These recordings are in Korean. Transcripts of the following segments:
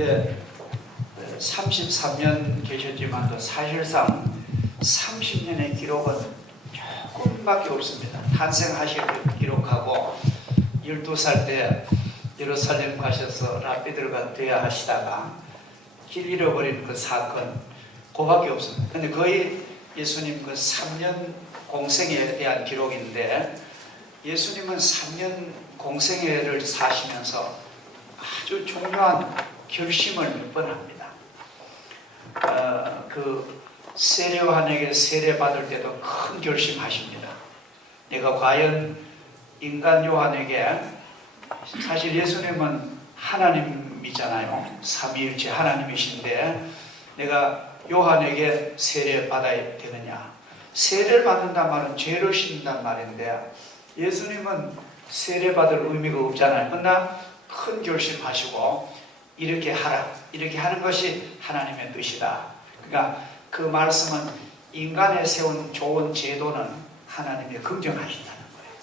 그런데 33년 계셨지만도 사실상 30년의 기록은 조금밖에 없습니다. 탄생하실 때 기록하고 12살 때 예루살렘 가셔서 랍비 들어가 돼야 하시다가 길 잃어버린 그 사건, 그밖에 없습니다. 근데 거의 예수님 그 3년 공생애에 대한 기록인데, 예수님은 3년 공생애를 사시면서 아주 중요한 결심을 몇 번 합니다. 그 세례 요한에게 세례 받을 때도 큰 결심하십니다. 내가 과연 인간 요한에게, 사실 예수님은 하나님이잖아요. 삼위일체 하나님이신데 내가 요한에게 세례 받아야 되느냐. 세례를 받는단 말은 죄를 씻는단 말인데 예수님은 세례 받을 의미가 없잖아요. 그러나 큰 결심하시고 이렇게 하라, 이렇게 하는 것이 하나님의 뜻이다. 그러니까 그 말씀은 인간에 세운 좋은 제도는 하나님이 긍정하신다는 거예요.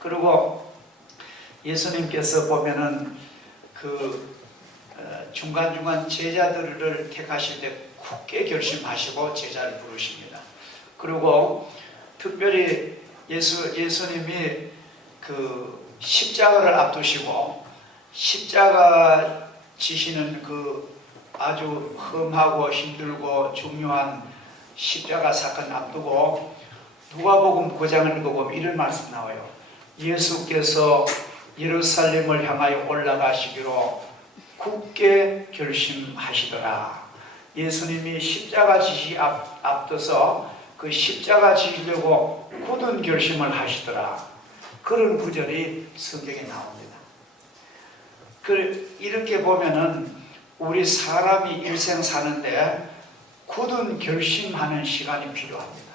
그리고 예수님께서 보면은 그 중간중간 제자들을 택하실 때 굳게 결심하시고 제자를 부르십니다. 그리고 특별히 예수님이 그 십자가를 앞두시고 십자가 지시는 그 아주 험하고 힘들고 중요한 십자가 사건 앞두고 누가복음 9장을 읽어보면 이런 말씀 나와요. 예수께서 예루살렘을 향하여 올라가시기로 굳게 결심하시더라. 예수님이 십자가 지시 앞둬서 그 십자가 지시려고 굳은 결심을 하시더라. 그런 구절이 성경에 나옵니다. 이렇게 보면은 우리 사람이 일생 사는데 굳은 결심하는 시간이 필요합니다.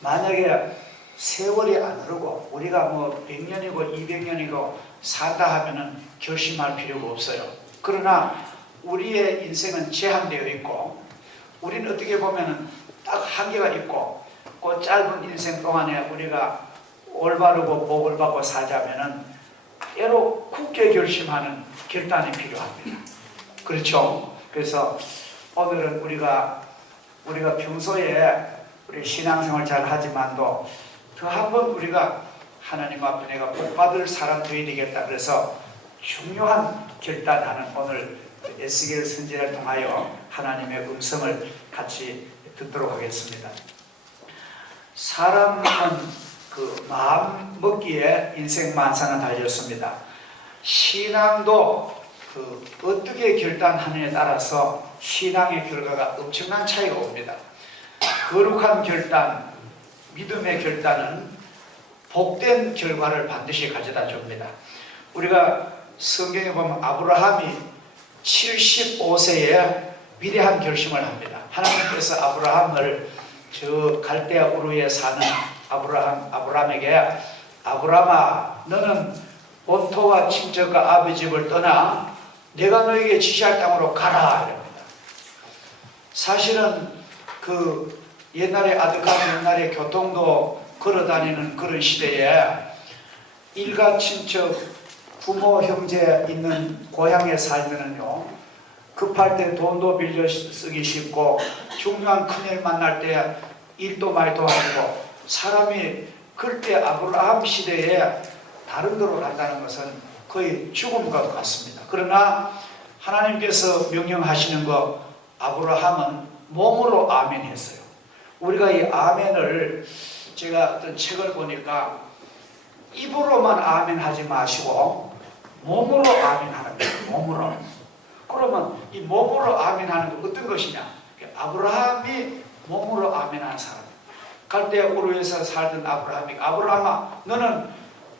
만약에 세월이 안 흐르고 우리가 뭐 100년이고 200년이고 산다 하면은 결심할 필요가 없어요. 그러나 우리의 인생은 제한되어 있고 우리는 어떻게 보면은 딱 한계가 있고 그 짧은 인생 동안에 우리가 올바르고 복을 받고 사자면은 때로 굳게 결심하는 결단이 필요합니다. 그렇죠? 그래서 오늘은 우리가 평소에 우리 신앙생활 잘 하지만도 더 한번 우리가 하나님 앞에 내가 복 받을 사람 되어야 되겠다. 그래서 중요한 결단하는 오늘 에스겔 선지자를 통하여 하나님의 음성을 같이 듣도록 하겠습니다. 사람은 그 마음 먹기에 인생 만사는 달렸습니다. 신앙도 그 어떻게 결단하느냐에 따라서 신앙의 결과가 엄청난 차이가 옵니다. 거룩한 결단, 믿음의 결단은 복된 결과를 반드시 가져다 줍니다. 우리가 성경에 보면 아브라함이 75세에 위대한 결심을 합니다. 하나님께서 아브라함을 저 갈대아 우르에 사는 아브라함에게 아브라함아 너는 본토와 친척과 아비 집을 떠나 내가 너에게 지시할 땅으로 가라 이럽니다. 사실은 그 옛날에 아득한 옛날에 교통도 걸어다니는 그런 시대에 일가 친척 부모 형제 있는 고향에 살면은요 급할 때 돈도 빌려 쓰기 쉽고 중요한 큰일 만날 때 일도 많이 도와주고 사람이 그때 아브라함 시대에 다른 데로 간다는 것은 거의 죽음과 같습니다. 그러나 하나님께서 명령하시는 것 아브라함은 몸으로 아멘 했어요. 우리가 이 아멘을 제가 어떤 책을 보니까 입으로만 아멘 하지 마시고 몸으로 아멘 하는 거예요. 몸으로. 그러면 이 몸으로 아멘 하는 건 어떤 것이냐? 아브라함이 몸으로 아멘 하는 사람. 갈대아 우르에서 살던 아브라함이 아브라함아 너는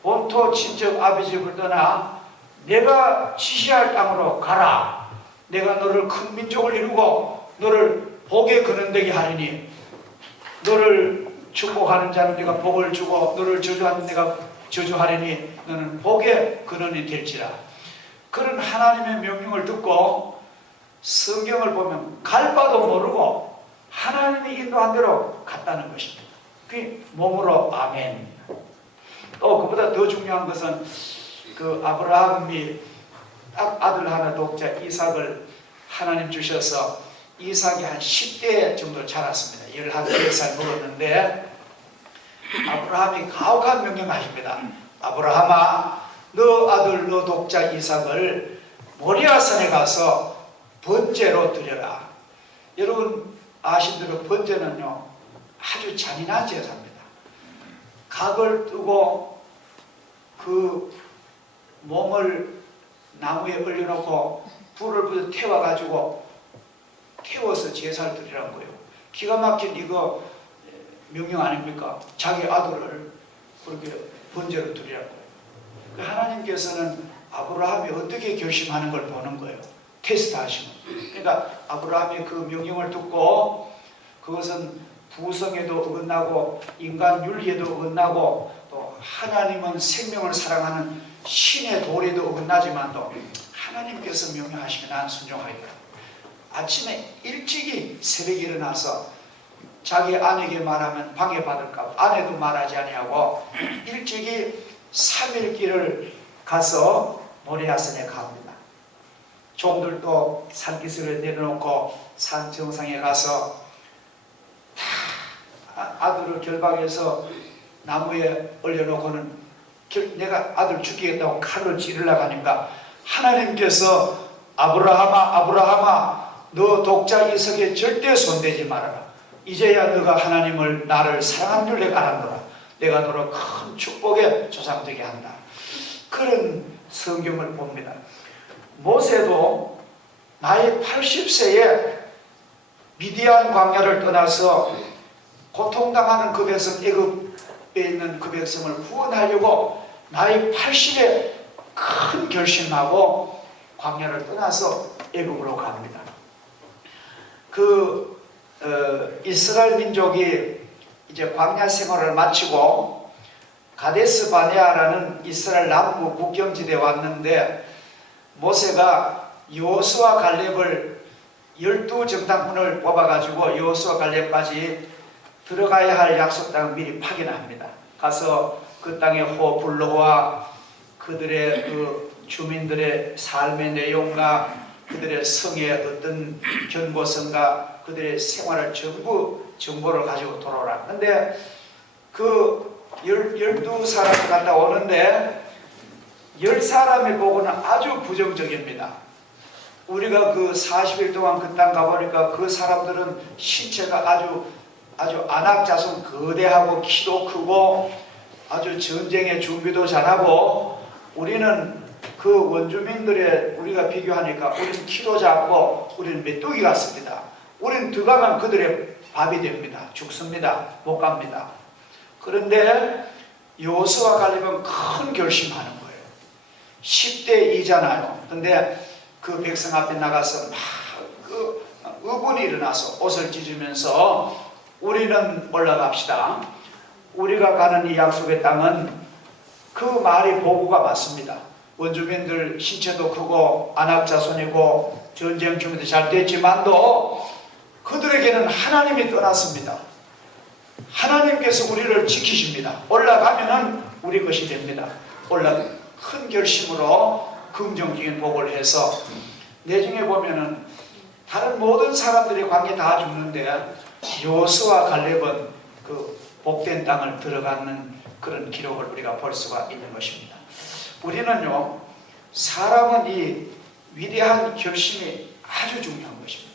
본토 친척 아비 집을 떠나 내가 지시할 땅으로 가라. 내가 너를 큰 민족을 이루고 너를 복에 거느되게 하리니 너를 축복하는 자는 내가 복을 주고 너를 저주하는 내가 저주하리니 너는 복의 근원이 될지라. 그런 하나님의 명령을 듣고 성경을 보면 갈 바도 모르고 하나님이 인도한 대로 갔다는 것입니다. 그게 몸으로 아멘. 또 그보다 더 중요한 것은 그 아브라함이 딱 아들 하나 독자 이삭을 하나님 주셔서 이삭이 한 10대 정도 자랐습니다. 11살 먹었는데 아브라함이 가혹한 명령하십니다. 아브라함아, 너 아들 너 독자 이삭을 모리아산에 가서 번제로 드려라. 여러분 아시대로 번제는요 아주 잔인한 제사입니다. 각을 뜨고 그 몸을 나무에 올려놓고 불을 태워가지고 태워서 제사를 드리라는 거예요. 기가 막힌 이거 명령 아닙니까? 자기 아들을 그렇게 번제로 드리라는 거예요. 하나님께서는 아브라함이 어떻게 결심하는 걸 보는 거예요. 테스트 하시면. 그러니까 아브라함이 그 명령을 듣고 그것은 부성에도 어긋나고 인간 윤리에도 어긋나고 또 하나님은 생명을 사랑하는 신의 도리에도 어긋나지만도 하나님께서 명령하시면 나는 순종하리라. 아침에 일찍이 새벽에 일어나서 자기 아내에게 말하면 방해받을까 아내도 말하지 아니하고 일찍이 3일 길을 가서 모리아산에 갑니다. 종들도 산기슭을 내려놓고 산 정상에 가서 다 아들을 결박해서 나무에 올려놓고는 내가 아들 죽이겠다고 칼로 찌르려고 하니까 하나님께서 아브라함아 아브라함아 너 독자 이삭에 절대 손대지 말아라. 이제야 너가 하나님을 나를 사랑한 줄 내가 알았노라. 내가 너를 큰 축복의 조상 되게 한다. 그런 성경을 봅니다. 모세도 나이 80세에 미디안 광야를 떠나서 고통당하는 그 백성 애굽에 있는 그 백성을 구원하려고 나이 80에 큰 결심하고 광야를 떠나서 애굽으로 갑니다. 이스라엘 민족이 이제 광야 생활을 마치고 가데스 바네아라는 이스라엘 남부 국경지대에 왔는데 모세가 여호수아 갈렙을 12정탐꾼을 뽑아가지고 여호수아 갈렙까지 들어가야 할 약속 땅을 미리 파견합니다. 가서 그 땅의 불로와 그들의 그 주민들의 삶의 내용과 그들의 성의 어떤 견고성과 그들의 생활을 전부 정보를 가지고 돌아오라. 근데 그 12사람을 갔다 오는데 10사람이 보고는 아주 부정적입니다. 우리가 그 40일 동안 그 땅 가보니까 그 사람들은 신체가 아주 안악자손 거대하고 키도 크고 아주 전쟁의 준비도 잘하고 우리는 그 원주민들의 우리가 비교하니까 우리는 키도 작고 우리는 메뚜기 같습니다. 우리는 들어가면 그들의 밥이 됩니다. 죽습니다. 못 갑니다. 그런데 여호수아 갈렙은 큰 결심하는 거예요. 10대 2잖아요. 근데 그 백성 앞에 나가서 막 그 의분이 일어나서 옷을 찢으면서 우리는 올라갑시다. 우리가 가는 이 약속의 땅은 그 말이 보고가 맞습니다. 원주민들 신체도 크고 안악자손이고 전쟁 준비도 잘 됐지만도 그들에게는 하나님이 떠났습니다. 하나님께서 우리를 지키십니다. 올라가면은 우리 것이 됩니다. 큰 결심으로 긍정적인 복을 해서 내중에 보면은 다른 모든 사람들이 관계 다 죽는데 여호수아 갈렙은 그 복된 땅을 들어가는 그런 기록을 우리가 볼 수가 있는 것입니다. 우리는요, 사람은 이 위대한 결심이 아주 중요한 것입니다.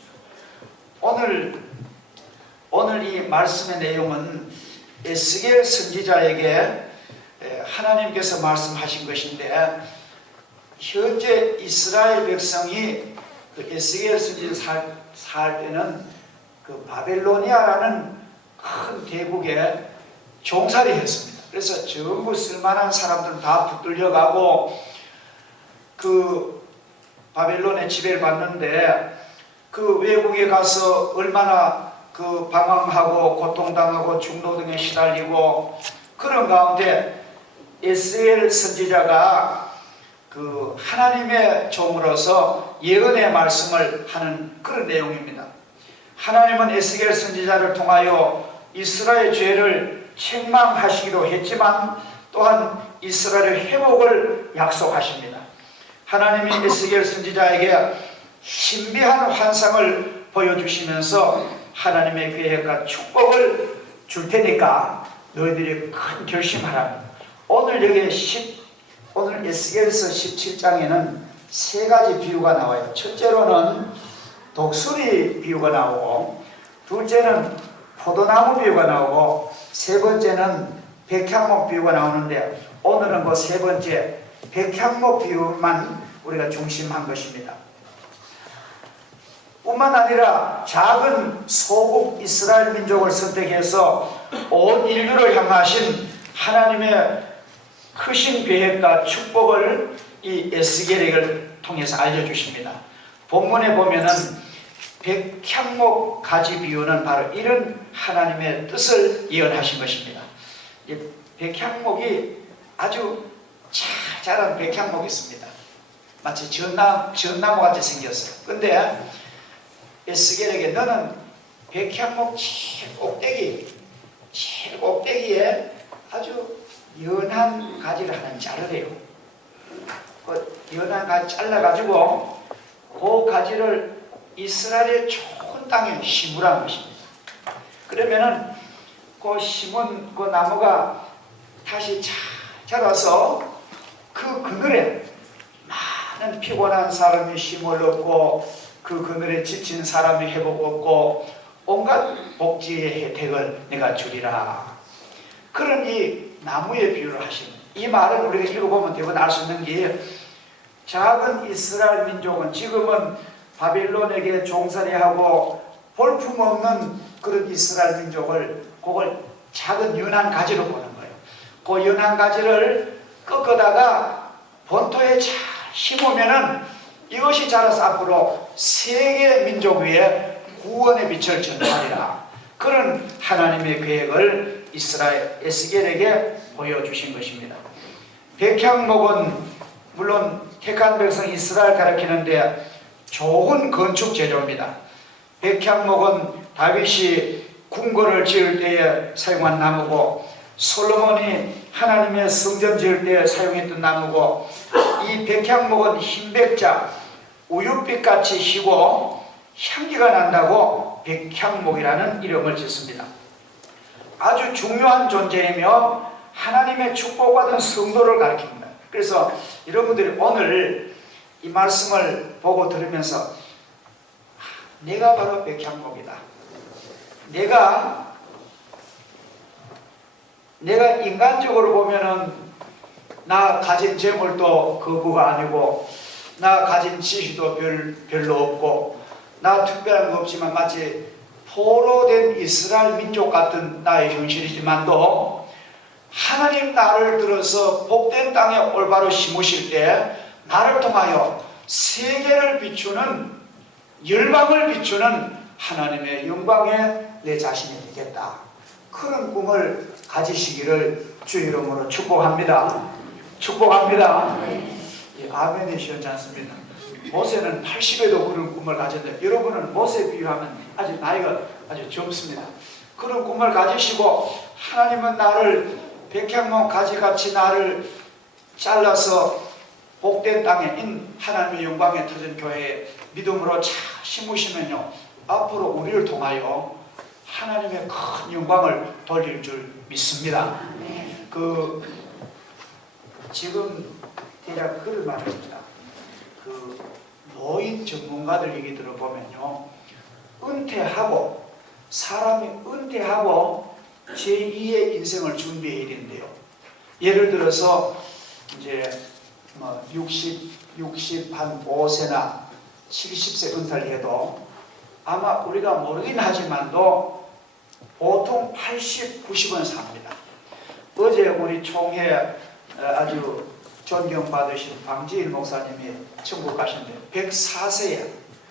오늘 이 말씀의 내용은 에스겔 선지자에게 하나님께서 말씀하신 것인데 현재 이스라엘 백성이 그 에스겔 선지자 살 때는 그 바벨로니아라는 큰 대국에 종살이 했습니다. 그래서 전부 쓸만한 사람들은 다 붙들려가고 그 바벨론의 지배를 받는데 그 외국에 가서 얼마나 그 방황하고 고통당하고 중노동에 시달리고 그런 가운데 에스겔 선지자가 그 하나님의 종으로서 예언의 말씀을 하는 그런 내용입니다. 하나님은 에스겔 선지자를 통하여 이스라엘의 죄를 책망하시기도 했지만 또한 이스라엘의 회복을 약속하십니다. 하나님이 에스겔 선지자에게 신비한 환상을 보여주시면서 하나님의 계획과 축복을 줄 테니까 너희들이 큰 결심하라. 오늘 오늘 에스겔서 17장에는 세 가지 비유가 나와요. 첫째로는 독수리 비유가 나오고, 둘째는 포도나무 비유가 나오고, 세 번째는 백향목 비유가 나오는데, 오늘은 그 세 번째 백향목 비유만 우리가 중심한 것입니다. 뿐만 아니라 작은 소국 이스라엘 민족을 선택해서 온 인류를 향하신 하나님의 크신 계획과 축복을 이 에스겔을 통해서 알려주십니다. 본문에 보면은 백향목 가지 비유는 바로 이런 하나님의 뜻을 예언하신 것입니다. 이 백향목이 아주 잘 자란 백향목이 있습니다. 마치 전나무 같이 생겼어요. 근데 에스겔에게 너는 백향목 제일 꼭대기에 아주 연한 가지를 하나 자르래요. 그 연한 가지 잘라가지고 그 가지를 이스라엘의 좋은 땅에 심으라는 것입니다. 그러면은 그 심은 그 나무가 다시 잘 자라서 그 그늘에 많은 피곤한 사람이 쉼을 얻고 그 그늘에 지친 사람이 회복 얻고 온갖 복지의 혜택을 내가 주리라. 그런 이 나무의 비유를 하십니다. 이 말은 우리가 읽어보면 대부분 알 수 있는 게, 작은 이스라엘 민족은 지금은 바빌론에게 종살이하고 볼품없는 그런 이스라엘 민족을 그걸 작은 연한 가지로 보는 거예요. 그 연한 가지를 꺾어다가 본토에 잘 심으면은 이것이 자라서 앞으로 세계 민족 위에 구원의 빛을 전하리라. 그런 하나님의 계획을 에스겔에게 보여주신 것입니다. 백향목은 물론 택한 백성 이스라엘 가리키는데 좋은 건축 재료입니다. 백향목은 다윗이 궁궐을 지을 때에 사용한 나무고, 솔로몬이 하나님의 성전 지을 때에 사용했던 나무고, 이 백향목은 흰백자, 우윳빛같이 희고 향기가 난다고 백향목이라는 이름을 짓습니다. 아주 중요한 존재이며 하나님의 축복받은 성도를 가리킵니다. 그래서 여러분들이 오늘 이 말씀을 보고 들으면서 내가 바로 백향목이다. 내가 인간적으로 보면은 나 가진 재물도 거부가 아니고, 나 가진 지식도 별로 없고, 나 특별한 거 없지만 마치 포로된 이스라엘 민족 같은 나의 현실이지만도, 하나님 나를 들어서 복된 땅에 올바로 심으실 때 나를 통하여 세계를 비추는, 열방을 비추는 하나님의 영광에 내 자신이 되겠다. 그런 꿈을 가지시기를 주 이름으로 축복합니다. 축복합니다. 아멘이 시원치 않습니다. 모세는 80에도 그런 꿈을 가졌는데, 여러분은 모세 비유하면 아직 나이가 아주 젊습니다. 그런 꿈을 가지시고, 하나님은 나를 백향목 가지같이 나를 잘라서 복된 땅에 하나님의 영광에 터진 교회에 믿음으로 잘 심으시면요, 앞으로 우리를 통하여 하나님의 큰 영광을 돌릴 줄 믿습니다. 지금 대략 그런 말입니다. 노인 전문가들 얘기 들어보면요, 사람이 은퇴하고 제2의 인생을 준비해야 된대요. 예를 들어서 이제 65세나 70세 은퇴를 해도 아마 우리가 모르긴 하지만도 보통 80, 90은 삽니다. 어제 우리 총회 아주 존경받으신 방지일 목사님이 천국 가셨는데 104세야.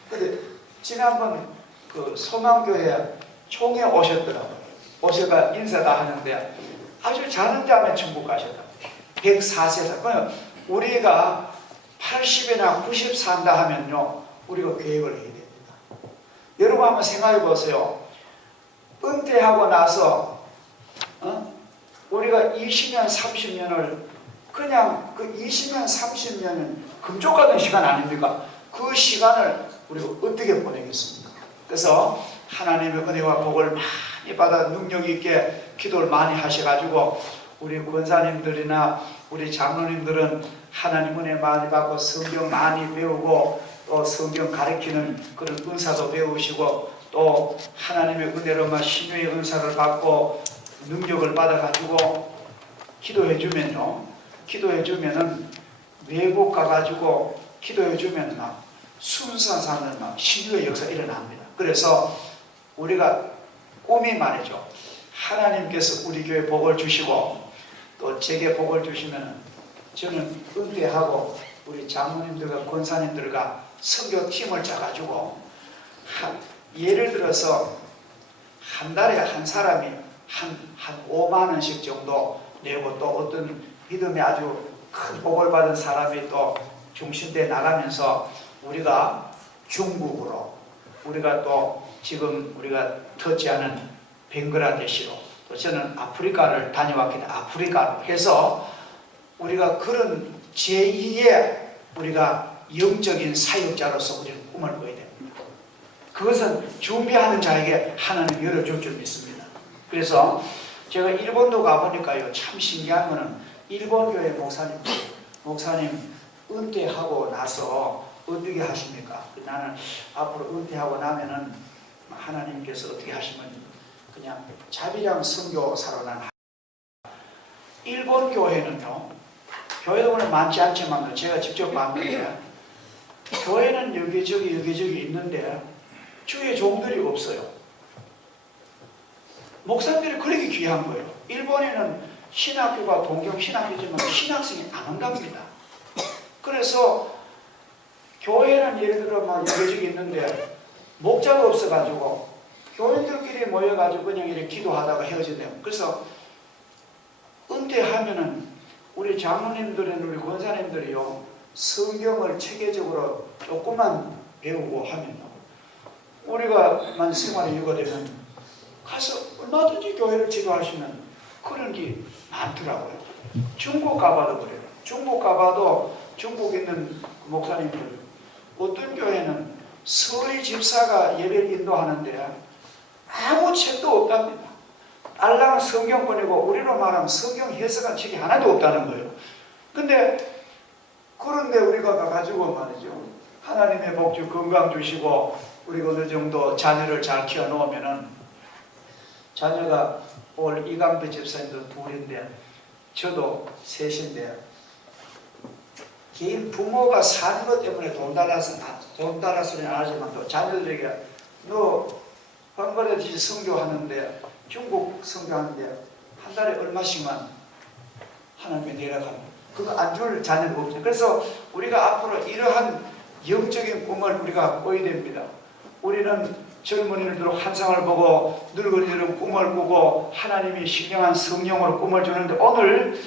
근데 지난번 그 소망교회 총회 오셨더라고요. 오셔가 인사 다 하는데 아주 자는 잠에 천국 가셨다. 104세다. 그러면 우리가 80이나 90 산다 하면요, 우리가 계획을 해야 됩니다. 여러분 한번 생각해 보세요. 은퇴하고 나서 우리가 20년, 30년을 그냥 그 20년, 30년은 금쪽 같은 시간 아닙니까? 그 시간을 우리가 어떻게 보내겠습니까? 그래서 하나님의 은혜와 복을 많이 받아 능력 있게 기도를 많이 하셔가지고 우리 권사님들이나 우리 장로님들은 하나님 은혜 많이 받고 성경 많이 배우고 또 성경 가르치는 그런 은사도 배우시고 또 하나님의 은혜로만 신유의 은사를 받고 능력을 받아가지고 기도해주면은 외국 가가지고 기도해주면은 막 순수한 사람들 막 신유의 역사가 일어납니다. 그래서 우리가 꿈이 말이죠. 하나님께서 우리 교회 복을 주시고 또 제게 복을 주시면 저는 은퇴하고 우리 장로님들과 권사님들과 선교팀을 짜가지고 예를 들어서 한 달에 한 사람이 한 5만 원씩 정도 내고 또 어떤 믿음에 아주 큰 복을 받은 사람이 또 중심대에 나가면서 우리가 중국으로 우리가 또 지금 우리가 터치하는 벵글라데시로 또 저는 아프리카를 다녀왔기 때문에 아프리카로 해서 우리가 그런 제2의 우리가 영적인 사역자로서 우리는 꿈을 꿔야 됩니다. 그것은 준비하는 자에게 하나님 열어줄 줄 믿습니다. 그래서 제가 일본도 가보니까요, 참 신기한 거는 일본 교회 목사님 은퇴하고 나서 어떻게 하십니까? 나는 앞으로 은퇴하고 나면은 하나님께서 어떻게 하시면 그냥 자비랑 선교사로 난 일본 교회는요, 교회도 오늘 많지 않지만 제가 직접 봤는데 교회는 여기저기 있는데 주의 종들이 없어요. 목사님들이 그렇게 귀한 거예요. 일본에는 신학교가 동경 신학교지만 신학생이 안 온답니다. 그래서 교회는 예를 들어 막 여기저기 있는데 목자가 없어가지고 교인들끼리 모여가지고 그냥 이렇게 기도하다가 헤어진대요. 그래서 은퇴하면은 우리 장로님들은 우리 권사님들이요, 성경을 체계적으로 조금만 배우고 하면 우리가만 생활이 유거되면 가서 얼마든지 교회를 지도하시면 그런 게 많더라고요. 중국 가봐도 그래요. 중국 가봐도 중국에 있는 목사님들 어떤 교회는 서리 집사가 예배를 인도하는데 아무 책도 없답니다. 알랑 성경권이고 우리로 말하면 성경 해석한 책이 하나도 없다는 거예요. 그런데 우리가 가가지고 말이죠, 하나님의 복주 건강 주시고 우리가 어느 정도 자녀를 잘 키워놓으면은 자녀가 오늘 이강배 집사님도 둘인데 저도 셋인데 개인 부모가 사는 것 때문에 돈 달라서는 안 하지만 또 자녀들에게 너 방글라데시 선교하는데 중국 선교하는데 한 달에 얼마씩만 하나님께 내려갑니다. 그거 안 줄 자녀가 없죠. 그래서 우리가 앞으로 이러한 영적인 꿈을 우리가 꿔야 됩니다. 우리는 젊은이들도 환상을 보고 늙은이들은 꿈을 꾸고 하나님이 신령한 성령으로 꿈을 주는데 오늘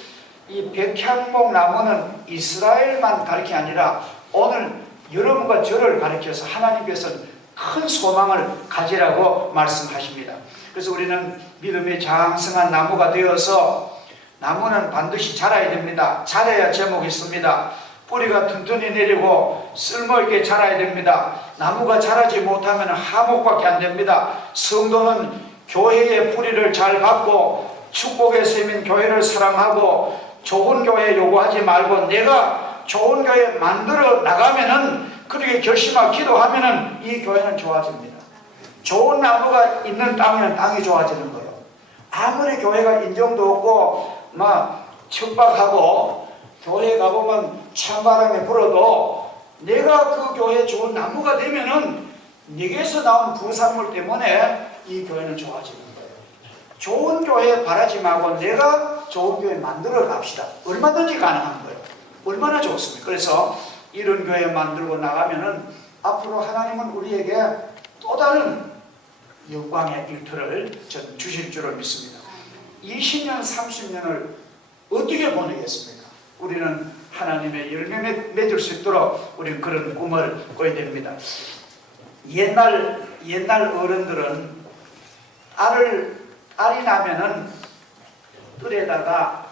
이 백향목 나무는 이스라엘만 가르치 아니라 오늘 여러분과 저를 가르쳐서 하나님께서는 큰 소망을 가지라고 말씀하십니다. 그래서 우리는 믿음의 장성한 나무가 되어서 나무는 반드시 자라야 됩니다. 자라야 제목이 있습니다. 뿌리가 튼튼히 내리고 쓸모있게 자라야 됩니다. 나무가 자라지 못하면 하목밖에 안 됩니다. 성도는 교회의 뿌리를 잘 받고 축복의 셈인 교회를 사랑하고 좋은 교회 요구하지 말고 내가 좋은 교회 만들어 나가면은 그렇게 결심하고 기도하면은 이 교회는 좋아집니다. 좋은 나무가 있는 땅에는 땅이 좋아지는 거예요. 아무리 교회가 인정도 없고 막 척박하고 교회 가보면 찬바람이 불어도 내가 그 교회 좋은 나무가 되면은 내게서 나온 부산물 때문에 이 교회는 좋아지는 거예요. 좋은 교회 바라지 말고 내가 좋은 교회 만들어 갑시다. 얼마든지 가능한 거예요. 얼마나 좋습니까? 그래서 이런 교회 만들고 나가면은 앞으로 하나님은 우리에게 또 다른 영광의 일터를 전 주실 줄을 믿습니다. 20년, 30년을 어떻게 보내겠습니까? 우리는 하나님의 열매 맺을 수 있도록 우리는 그런 꿈을 꿔야 됩니다. 옛날 어른들은 알이 나면은 뜰에다가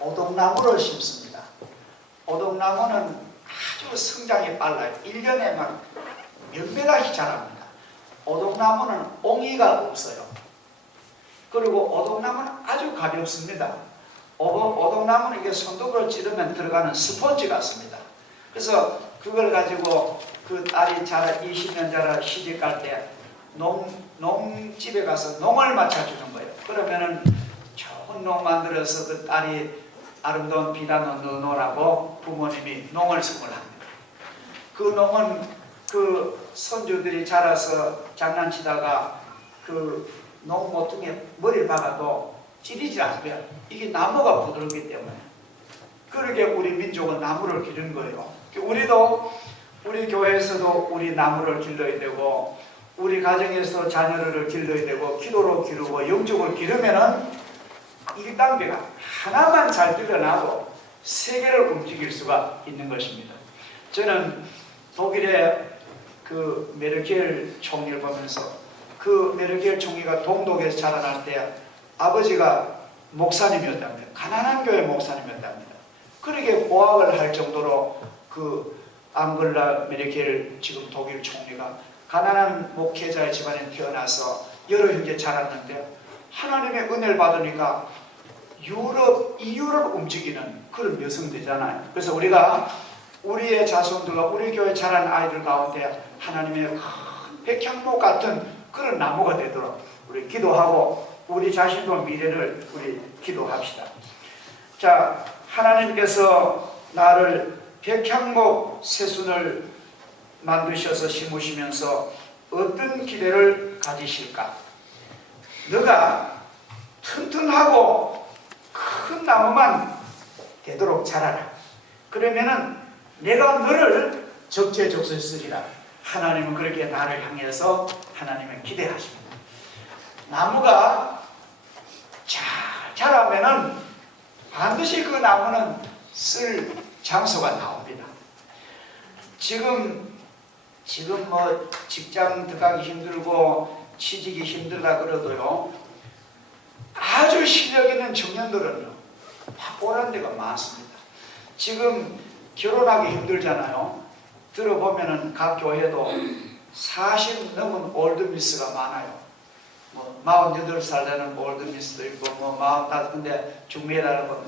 오동나무를 심습니다. 오동나무는 아주 성장이 빨라요. 1년에 막 몇 메달씩 자랍니다. 오동나무는 옹이가 없어요. 그리고 오동나무는 아주 가볍습니다. 오동나무는 이게 손톱으로 찌르면 들어가는 스펀지 같습니다. 그래서 그걸 가지고 그 딸이 자라 20년 자라 시집갈 때 농집에 가서 농을 맞춰주는 거예요. 그러면은 좋은 농 만들어서 그 딸이 아름다운 비단을 넣어놓으라고 부모님이 농을 선물합니다. 그 농은 그 손주들이 자라서 장난치다가 그 농 모퉁이에 머리를 박아도 찌르지 않고요. 이게 나무가 부드럽기 때문에. 그러게 우리 민족은 나무를 기르는 거예요. 우리도 우리 교회에서도 우리 나무를 길러야 되고, 우리 가정에서 자녀를 길러야 되고, 기도로 기르고 영적으로 기르면은 일당배가 하나만 잘 드러나고 세계를 움직일 수가 있는 것입니다. 저는 독일의 그 메르켈 총리를 보면서, 그 메르켈 총리가 동독에서 자라날 때 아버지가 목사님이었답니다. 가난한 교회 목사님이었답니다. 그러게 고학을 할 정도로 그 앙겔라 메르켈 지금 독일 총리가 가난한 목회자의 집안에 태어나서 여러 형제 자랐는데, 하나님의 은혜를 받으니까 이유를 움직이는 그런 여성되잖아요. 그래서 우리가 우리의 자손들과 우리 교회 자란 아이들 가운데 하나님의 큰 백향목 같은 그런 나무가 되도록 우리 기도하고, 우리 자신도 미래를 우리 기도합시다. 자, 하나님께서 나를 백향목 새순을 만드셔서 심으시면서 어떤 기대를 가지실까? 너가 튼튼하고 큰 나무만 되도록 자라라. 그러면은 내가 너를 적재적소에 쓰리라. 하나님은 그렇게 나를 향해서 하나님은 기대하십니다. 나무가 잘 자라면은 반드시 그 나무는 쓸 장소가 나옵니다. 지금 뭐 직장 들어가기 힘들고 취직이 힘들다 그래도요, 아주 실력 있는 청년들은요 확고한 데가 많습니다. 지금 결혼하기 힘들잖아요. 들어보면은 각 교회도 40 넘은 올드미스가 많아요. 뭐 48살 되는 올드미스도 있고 뭐 45, 근데 중매라는 건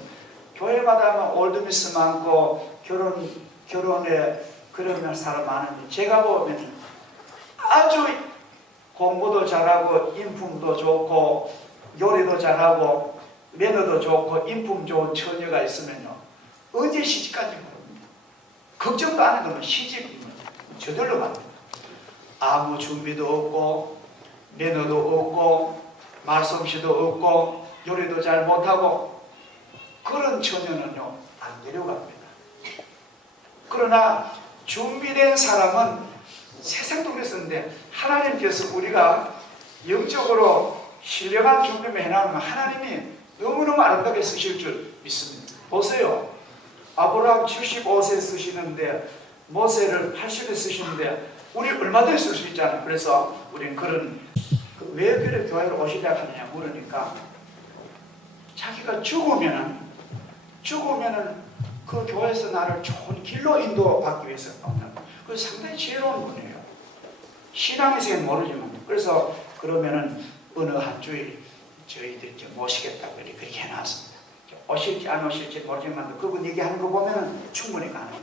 교회마다 하면 올드미스 많고 결혼에 그러는 사람 많은데, 제가 보면 아주 공부도 잘하고 인품도 좋고 요리도 잘하고 매너도 좋고 인품 좋은 처녀가 있으면요, 언제 시집까지 모릅니다. 걱정도 안 해도 시집이면 저절로 갑니다. 아무 준비도 없고 매너도 없고 말솜씨도 없고 요리도 잘 못하고 그런 처녀는요 안 데려갑니다. 그러나 준비된 사람은 세상도 그랬었는데, 하나님께서 우리가 영적으로 신령한 준비를 해나가면 하나님이 너무너무 아름답게 쓰실 줄 믿습니다. 보세요. 아브라함 75세 쓰시는데 모세를 80에 쓰시는데 우리 얼마든지 쓸 수 있잖아요. 그래서 우리는 왜 그래 교회를 오시려 하느냐 물으니까, 자기가 죽으면은 그 교회에서 나를 좋은 길로 인도받기 위해서 온다. 그래서 상당히 지혜로운 분이에요. 신앙에서는 모르지만. 그래서 그러면은 어느 한 주일 저희들 모시겠다고 그렇게 해놨습니다. 오실지 안 오실지 모르지만 그분 얘기하는 거 보면은 충분히 가능해요.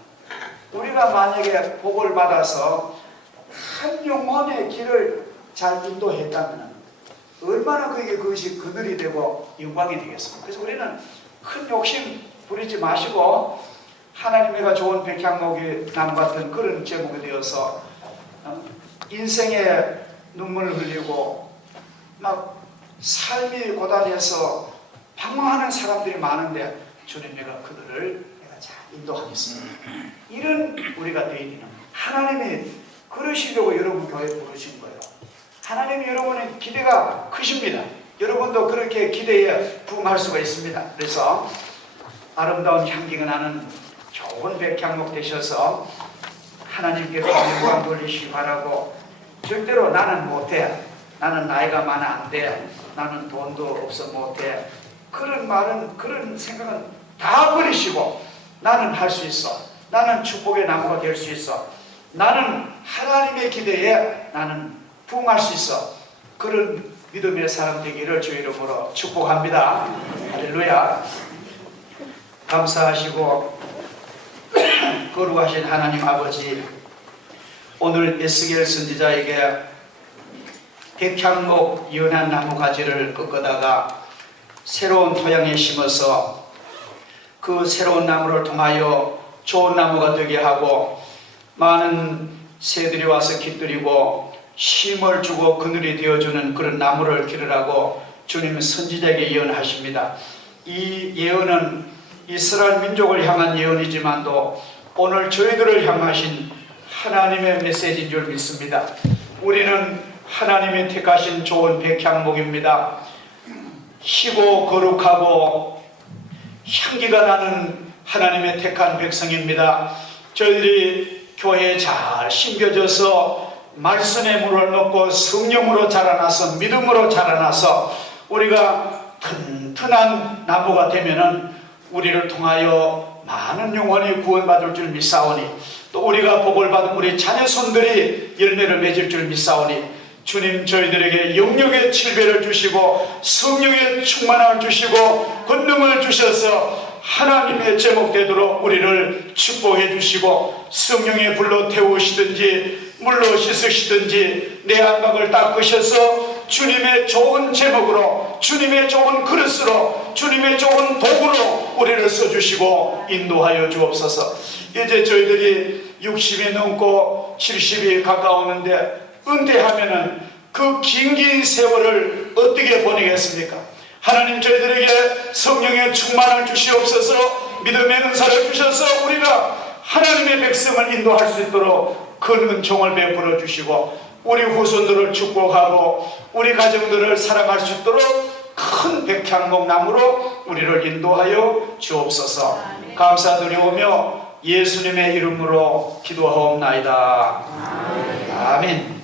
우리가 만약에 복을 받아서 한 영혼의 길을 잘 인도했다면 얼마나 그것이 그늘이 되고 영광이 되겠습니까? 그래서 우리는 큰 욕심 부리지 마시고 하나님과 좋은 백향목이 나무 같은 그런 제목이 되어서 인생에 눈물을 흘리고 막 삶이 고단해서 방황하는 사람들이 많은데, 주님 내가 그들을 내가 잘 인도하겠습니다. 이런 우리가 되어야 되는, 하나님이 그러시려고 여러분 교회 부르신 거예요. 하나님이 여러분의 기대가 크십니다. 여러분도 그렇게 기대에 부응할 수가 있습니다. 그래서 아름다운 향기가 나는 좋은 백향목 되셔서 하나님께 영광 돌리시기 바라고, 절대로 나는 못해, 나는 나이가 많아 안 돼, 나는 돈도 없어 못해, 그런 말은, 그런 생각은 다 버리시고 나는 할 수 있어. 나는 축복의 나무가 될 수 있어. 나는 하나님의 기대에 나는 부응할 수 있어. 그런 믿음의 사람 되기를 주 이름으로 축복합니다. 할렐루야. 감사하시고 거룩하신 하나님 아버지, 오늘 에스겔 선지자에게 백향목 연한 나무 가지를 꺾어다가 새로운 토양에 심어서 그 새로운 나무를 통하여 좋은 나무가 되게 하고 많은 새들이 와서 깃들이고 쉼을 주고 그늘이 되어주는 그런 나무를 기르라고 주님은 선지자에게 예언하십니다. 이 예언은 이스라엘 민족을 향한 예언이지만도 오늘 저희들을 향하신 하나님의 메시지인 줄 믿습니다. 우리는 하나님이 택하신 좋은 백향목입니다. 희고 거룩하고 향기가 나는 하나님의 택한 백성입니다. 저희들이 교회에 잘 심겨져서 말씀의 물을 먹고 성령으로 자라나서 믿음으로 자라나서 우리가 튼튼한 나무가 되면은 우리를 통하여 많은 영혼이 구원받을 줄 믿사오니, 또 우리가 복을 받은 우리 자녀손들이 열매를 맺을 줄 믿사오니, 주님 저희들에게 영역의 칠배를 주시고 성령의 충만함을 주시고 권능을 주셔서 하나님의 제목되도록 우리를 축복해 주시고, 성령의 불로 태우시든지 물로 씻으시든지 내 안각을 닦으셔서 주님의 좋은 제목으로, 주님의 좋은 그릇으로, 주님의 좋은 도구로 우리를 써주시고 인도하여 주옵소서. 이제 저희들이 60이 넘고 70이 가까우는데 은퇴하면은 그 긴 세월을 어떻게 보내겠습니까? 하나님 저희들에게 성령의 충만을 주시옵소서. 믿음의 은사를 주셔서 우리가 하나님의 백성을 인도할 수 있도록 큰 은총을 베풀어 주시고, 우리 후손들을 축복하고 우리 가정들을 사랑할 수 있도록 큰 백향목 나무로 우리를 인도하여 주옵소서. 감사드리오며 예수님의 이름으로 기도하옵나이다. 아멘.